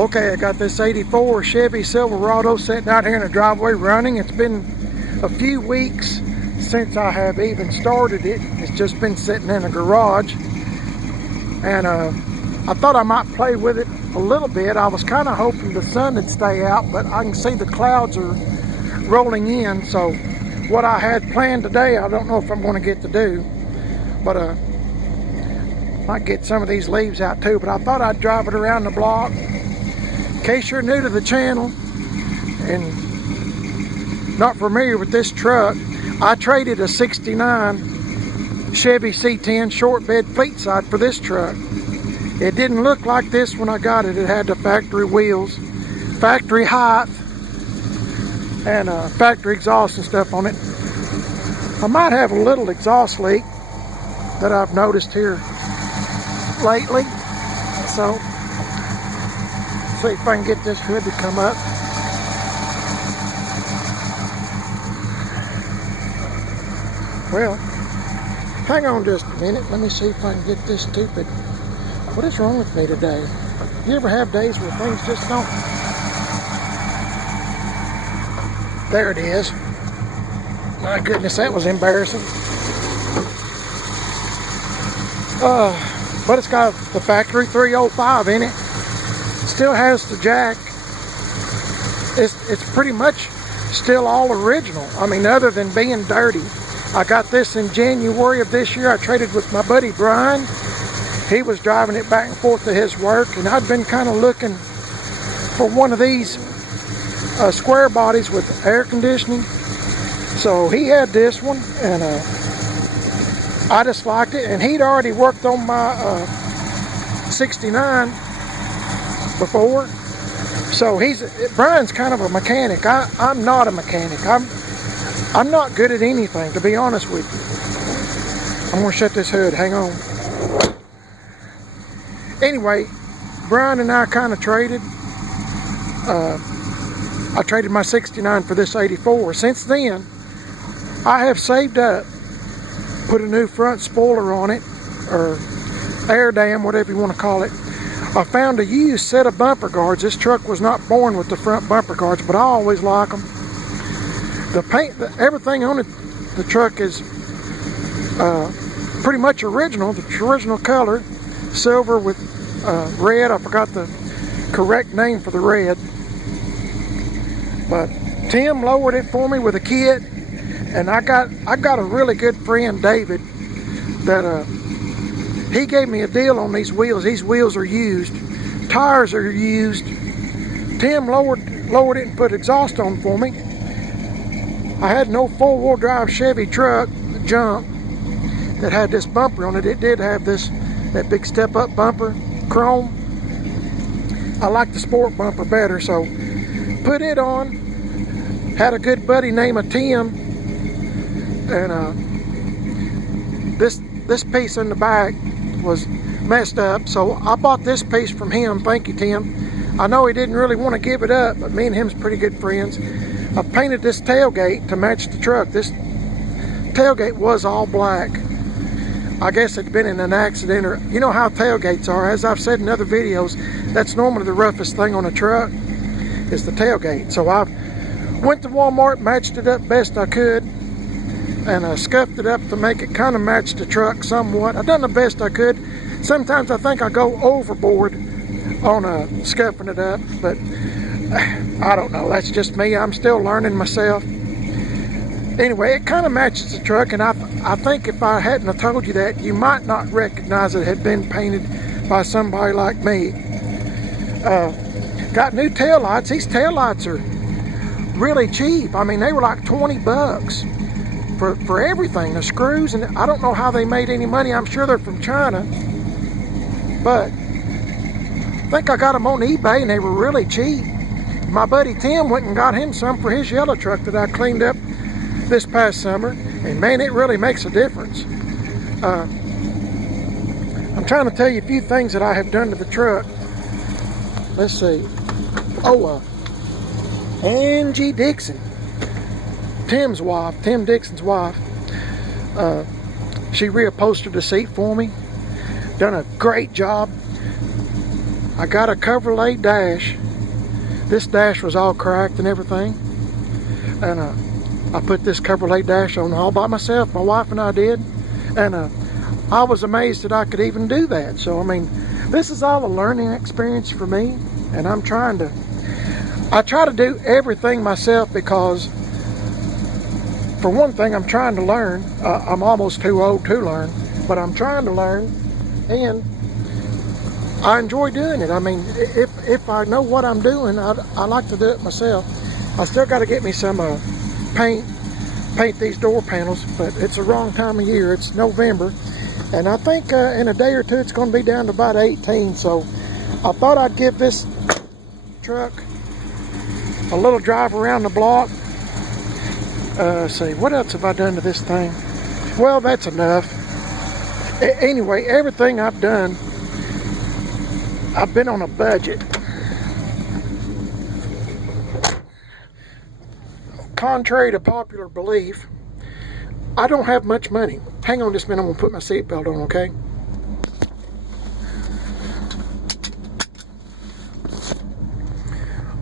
Okay, I got this 84 Chevy Silverado sitting out here in the driveway running. It's been a few weeks since I have even started it. It's just been sitting in the garage. And I thought I might play with it a little bit. I was kind of hoping the sun would stay out, but I can see the clouds are rolling in. So what I had planned today, I don't know if I'm going to get to do. But might get some of these leaves out too. But I thought I'd drive it around the block. In case you're new to the channel and not familiar with this truck, I traded a 69 Chevy C10 short bed fleet side for this truck. It didn't look like this when I got it. It had the factory wheels, factory height, and factory exhaust and stuff on it. I might have a little exhaust leak that I've noticed here lately. So see if I can get this hood to come up. Well, hang on just a minute. Let me see if I can get this stupid. What is wrong with me today? You ever have days where things just don't? There it is. My goodness, that was embarrassing. But it's got the factory 305 in it. Still has the jack. It's pretty much still all original. I mean, other than being dirty. I got this in January of this year. I traded with my buddy Brian. He was driving it back and forth to his work, and I'd been kind of looking for one of these square bodies with air conditioning. So he had this one, and I just liked it. And he'd already worked on my 69 before. So Brian's kind of a mechanic. I'm not a mechanic. I'm not good at anything, to be honest with you. I'm gonna shut this hood, hang on. Anyway, Brian and I kind of traded. I traded my 69 for this 84. Since then, I have saved up, put a new front spoiler on it, or air dam, whatever you want to call it. I found a used set of bumper guards. This truck was not born with the front bumper guards, but I always like them. The paint, everything on it, the truck is pretty much original, the original color, silver with red. I forgot the correct name for the red. But Tim lowered it for me with a kit, and I got a really good friend, David, that he gave me a deal on these wheels. These wheels are used, tires are used. Tim lowered it and put exhaust on for me. I had an old four-wheel drive Chevy truck, jump, that had this bumper on it. It did have that big step-up bumper, chrome. I like the sport bumper better, so put it on. Had a good buddy named Tim, and this piece in the back was messed up, so I bought this piece from him. Thank you, Tim. I know he didn't really want to give it up, but me and him's pretty good friends. I painted this tailgate to match the truck. This tailgate was all black. I guess it'd been in an accident, or you know how tailgates are. As I've said in other videos, that's normally the roughest thing on a truck is the tailgate. So I went to Walmart, matched it up best I could, and scuffed it up to make it kind of match the truck somewhat. I done the best I could. Sometimes I think I go overboard on scuffing it up, but I don't know. That's just me. I'm still learning myself. Anyway, it kind of matches the truck, and I think if I hadn't have told you that, you might not recognize it had been painted by somebody like me. Got new taillights. These taillights are really cheap. I mean, they were like 20 bucks for everything, the screws, and I don't know how they made any money. I'm sure they're from China, but I think I got them on eBay, and they were really cheap. My buddy Tim went and got him some for his yellow truck that I cleaned up this past summer, and man, it really makes a difference. I'm trying to tell you a few things that I have done to the truck. Let's see. Angie Dixon, Tim's wife, Tim Dixon's wife, she reupholstered the seat for me. Done a great job. I got a Chevrolet dash. This dash was all cracked and everything. And I put this Chevrolet dash on all by myself. My wife and I did. And I was amazed that I could even do that. So, I mean, this is all a learning experience for me. And I try to do everything myself because, for one thing, I'm trying to learn. I'm almost too old to learn, but I'm trying to learn, and I enjoy doing it. I mean, if I know what I'm doing, I like to do it myself. I still got to get me some paint these door panels, but it's the wrong time of year. It's November, and I think in a day or two it's going to be down to about 18. So I thought I'd give this truck a little drive around the block. Let's see, what else have I done to this thing? Well, that's enough. Anyway, everything I've done, I've been on a budget. Contrary to popular belief, I don't have much money. Hang on just a minute, I'm gonna put my seatbelt on, okay?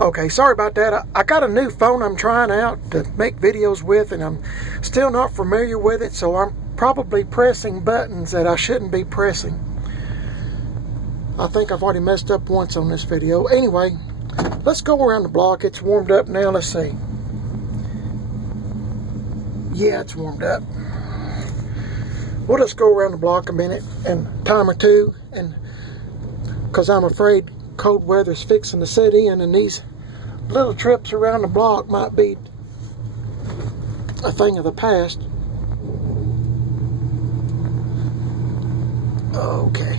Okay, sorry about that. I got a new phone I'm trying out to make videos with, and I'm still not familiar with it, so I'm probably pressing buttons that I shouldn't be pressing. I think I've already messed up once on this video. Anyway, let's go around the block. It's warmed up now. Let's see. Yeah, it's warmed up. We'll just go around the block a minute and time or two, and because I'm afraid cold weather's fixing to set in, and these little trips around the block might be a thing of the past. Okay.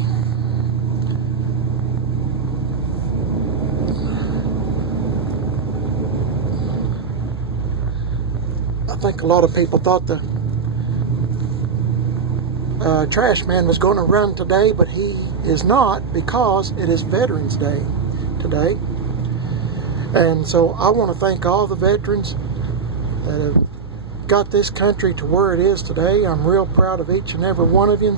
I think a lot of people thought the trash man was going to run today, but he is not, because it is Veterans Day today. And so I want to thank all the veterans that have got this country to where it is today. I'm real proud of each and every one of you.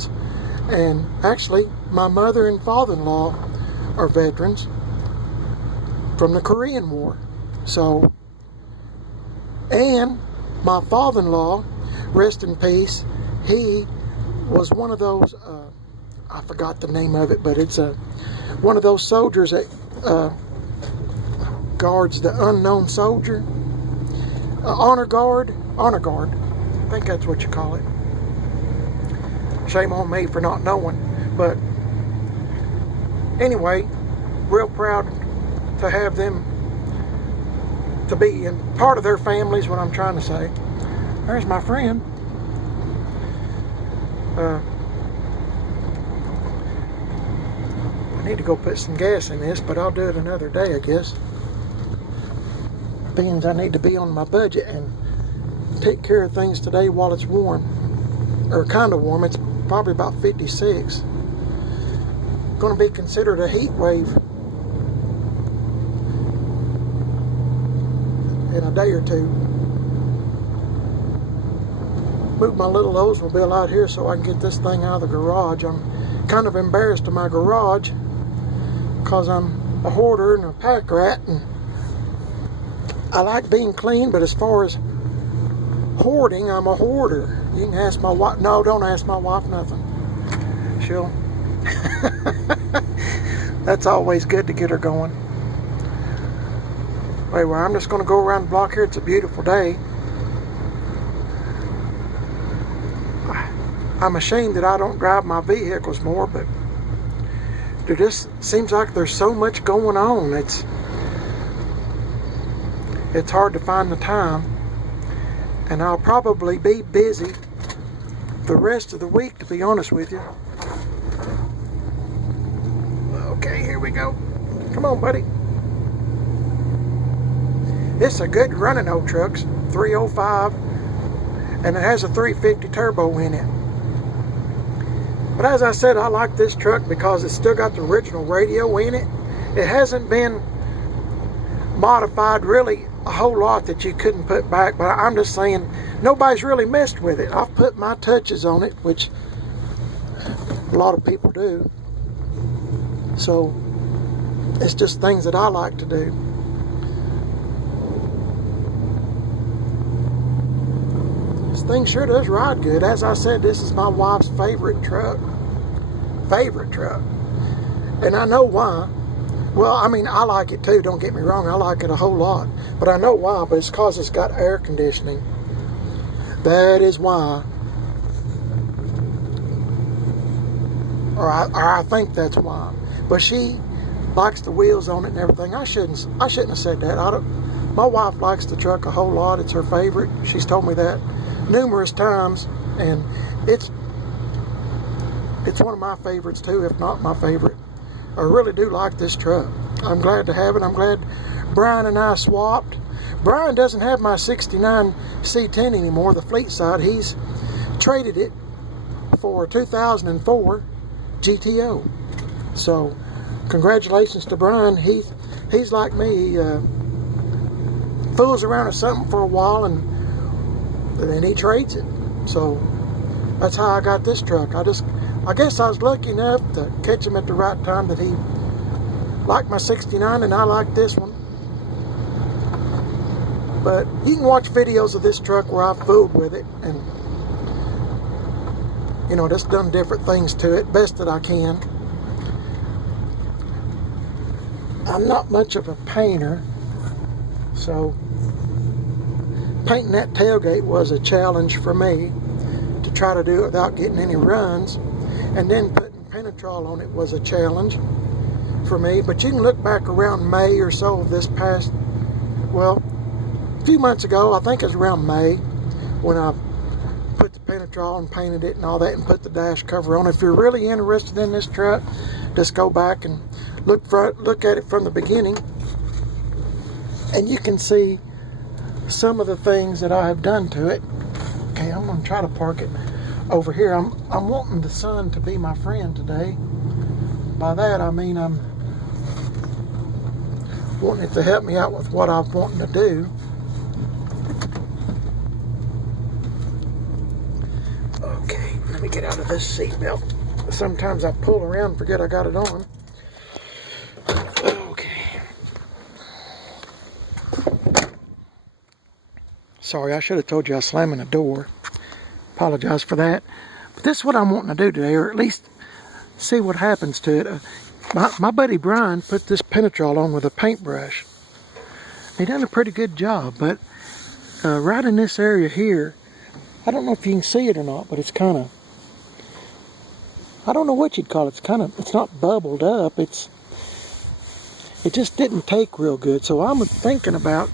And actually, my mother and father-in-law are veterans from the Korean War. So, and my father-in-law, rest in peace, he was one of those, I forgot the name of it, but it's one of those soldiers that guards the unknown soldier. Honor guard, I think that's what you call it. Shame on me for not knowing, but anyway, real proud to have them, to be in part of their families, what I'm trying to say. There's my friend. I need to go put some gas in this, but I'll do it another day, I guess. Being I need to be on my budget and take care of things today while it's warm, or kind of warm. It's probably about 56. Going to be considered a heat wave in a day or two. Move my little Oldsmobile out here so I can get this thing out of the garage. I'm kind of embarrassed of my garage because I'm a hoarder and a pack rat, and I like being clean, but as far as hoarding, I'm a hoarder. You can ask my wife. No, don't ask my wife nothing. She'll that's always good to get her going. Anyway, I'm just going to go around the block here. It's a beautiful day. I'm ashamed that I don't drive my vehicles more, but it just seems like there's so much going on. It's hard to find the time, and I'll probably be busy the rest of the week, to be honest with you. Okay, here we go. Come on, buddy. It's a good running old truck, 305, and it has a 350 turbo in it. But as I said, I like this truck because it's still got the original radio in it. It hasn't been modified really a whole lot that you couldn't put back, but I'm just saying nobody's really messed with it. I've put my touches on it, which a lot of people do. So It's just things that I like to do. This thing sure does ride good. As I said, this is my wife's favorite truck. Favorite truck. And I know why. Well, I mean, I like it too, don't get me wrong. I like it a whole lot. But I know why, but it's because it's got air conditioning. That is why. Or I think that's why. But she likes the wheels on it and everything. I shouldn't have said that. My wife likes the truck a whole lot. It's her favorite. She's told me that numerous times, and it's one of my favorites too, if not my favorite. I really do like this truck. I'm glad to have it. I'm glad Brian and I swapped. Brian doesn't have my 69 C10 anymore, the fleet side. He's traded it for a 2004 GTO. So congratulations to Brian. He's like me. He fools around with something for a while and then he trades it. So that's how I got this truck. I guess I was lucky enough to catch him at the right time that he liked my 69 and I liked this one. But you can watch videos of this truck where I fooled with it and, you know, just done different things to it best that I can. I'm not much of a painter, so painting that tailgate was a challenge for me to try to do it without getting any runs. And then putting Penetrol on it was a challenge for me. But you can look back around May or so of this past, well, a few months ago, I think it was around May, when I put the Penetrol and painted it and all that and put the dash cover on. If you're really interested in this truck, just go back and look at it from the beginning, and you can see some of the things that I have done to it. Okay, I'm going to try to park it over here. I'm wanting the sun to be my friend today. By that I mean I'm wanting it to help me out with what I'm wanting to do. Okay, let me get out of this seat belt. Sometimes I pull around and forget I got it on. Okay. Sorry, I should have told you I was slamming the door. Apologize for that. But this is what I'm wanting to do today, or at least see what happens to it. My buddy Brian put this Penetrol on with a paintbrush. He done a pretty good job, but right in this area here, I don't know if you can see it or not, but it's kind of, I don't know what you'd call it. It's not bubbled up. It just didn't take real good. So I'm thinking about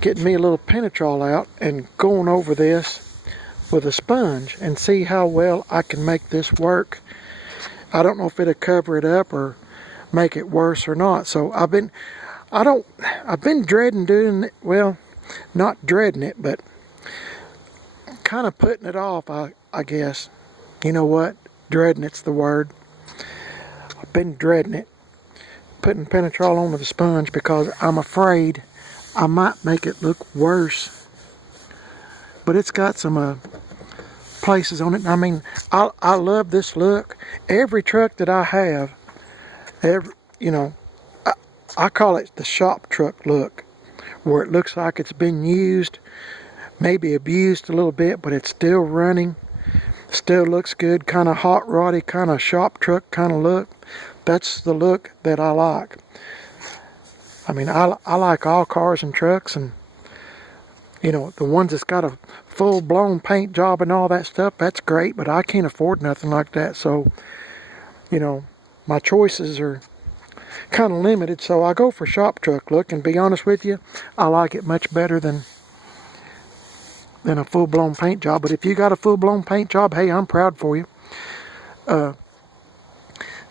getting me a little Penetrol out and going over this with a sponge and see how well I can make this work. I don't know if it'll cover it up or make it worse or not. So I've been dreading doing it. Well, not dreading it, but kind of putting it off, I guess. You know what? Dreading it's the word. I've been dreading it. Putting Penetrol on with a sponge because I'm afraid I might make it look worse. But it's got some places on it. I mean, I love this look. Every truck that I have, I call it the shop truck look, where it looks like it's been used, maybe abused a little bit, but it's still running, still looks good, kind of hot roddy, kind of shop truck kind of look. That's the look that I like. I mean, I like all cars and trucks, and the ones that's got a full-blown paint job and all that stuff, that's great, but I can't afford nothing like that. So, my choices are kind of limited, so I go for shop truck look, and be honest with you, I like it much better than a full-blown paint job. But if you got a full-blown paint job, hey, I'm proud for you.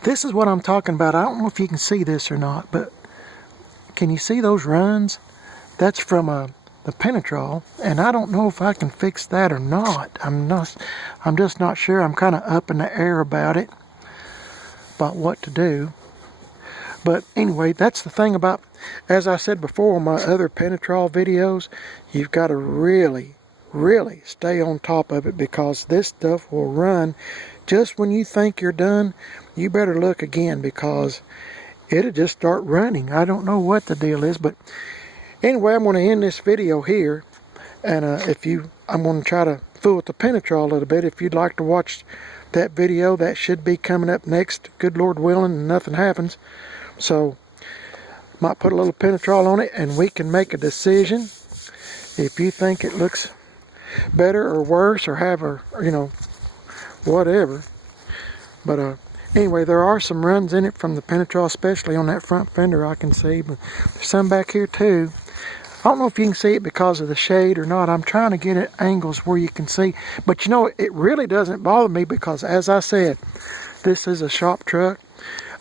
This is what I'm talking about. I don't know if you can see this or not, but can you see those runs? That's from the Penetrol, and I don't know if I can fix that or not. I'm just not sure. I'm kind of up in the air about what to do. But anyway, that's the thing about, as I said before on my other Penetrol videos, you've got to really, really stay on top of it, because this stuff will run just when you think you're done. You better look again, because it'll just start running. I don't know what the deal is, but anyway, I'm going to end this video here. And I'm going to try to fool with the penetrol a little bit. If you'd like to watch that video, that should be coming up next, good Lord willing, and nothing happens. So, might put a little penetrol on it, and we can make a decision if you think it looks better or worse, or have a, whatever. But anyway, there are some runs in it from the penetrol, especially on that front fender I can see, but there's some back here too. I don't know if you can see it because of the shade or not. I'm trying to get at angles where you can see. But it really doesn't bother me because, as I said, this is a shop truck.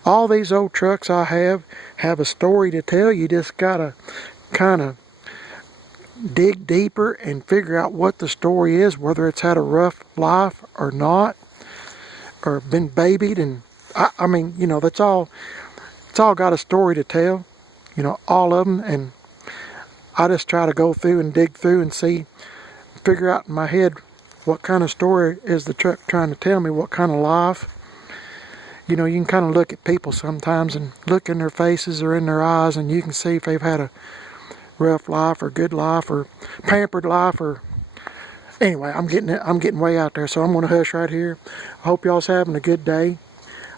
All these old trucks I have a story to tell. You just got to kind of dig deeper and figure out what the story is, whether it's had a rough life or not, or been babied. And I mean, that's all. It's all got a story to tell. All of them. And I just try to go through and dig through and figure out in my head what kind of story is the truck trying to tell me, what kind of life. You can kind of look at people sometimes and look in their faces or in their eyes, and you can see if they've had a rough life or good life or pampered life. Or anyway, I'm getting way out there, so I'm going to hush right here. I hope y'all's having a good day.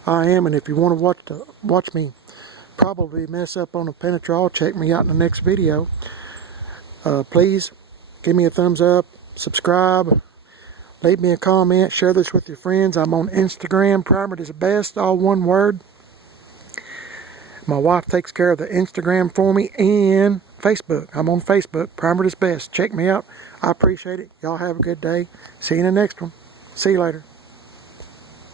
I am, and if you want to watch me probably mess up on a penetrol, check me out in the next video. Please give me a thumbs up, subscribe, leave me a comment, share this with your friends. I'm on Instagram, Primered is Best, all one word. My wife takes care of the Instagram for me, and Facebook. I'm on Facebook, Primered is Best. Check me out. I appreciate it. Y'all have a good day. See you in the next one. See you later.